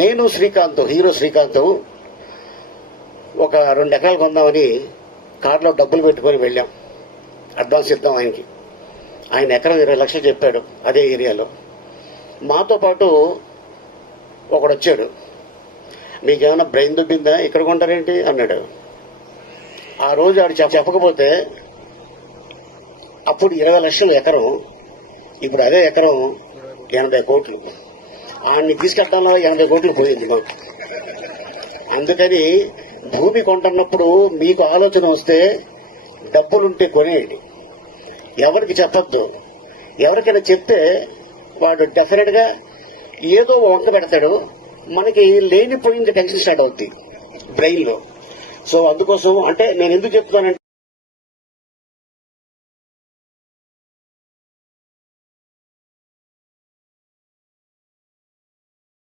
నేను శ్రీకాంత్, హీరో శ్రీకాంత్ ఒక 2 ఎకరాలు కొందామని కారులో డబ్బులు పెట్టుకొని వెళ్ళాం. అడ్వాన్స్ ఇద్దాం ఆయనకి. ఆయన ఎకరం 20 లక్షలు చెప్పాడు అదే ఏరియాలో. మాతో పాటు ఒకడు వచ్చాడు. మీకేమైనా బ్రెయిన్ దుబ్బిందా, ఇక్కడ కొంటారేంటి అన్నాడు. ఆ రోజు ఆడు చెప్పకపోతే అప్పుడు 20 లక్షలు ఎకరం, ఇప్పుడు అదే ఎకరం 80 కోట్లు. ఆయన్ని తీసుకెళ్తాలో 80 కోట్లు పోయింది మాకు. అందుకని భూమి కొంటున్నప్పుడు మీకు ఆలోచన వస్తే డబ్బులుంటే కొనేయండి, ఎవరికి చెప్పొద్దు. ఎవరికైనా చెప్తే వాడు డెఫినెట్ గా ఏదో వంక పెడతాడు, మనకి లేనిపోయింది టెన్షన్ స్టార్ట్ అవుద్ది బ్రెయిన్ లో. సో అందుకోసం అంటే నేను ఎందుకు చెప్తున్నానంటే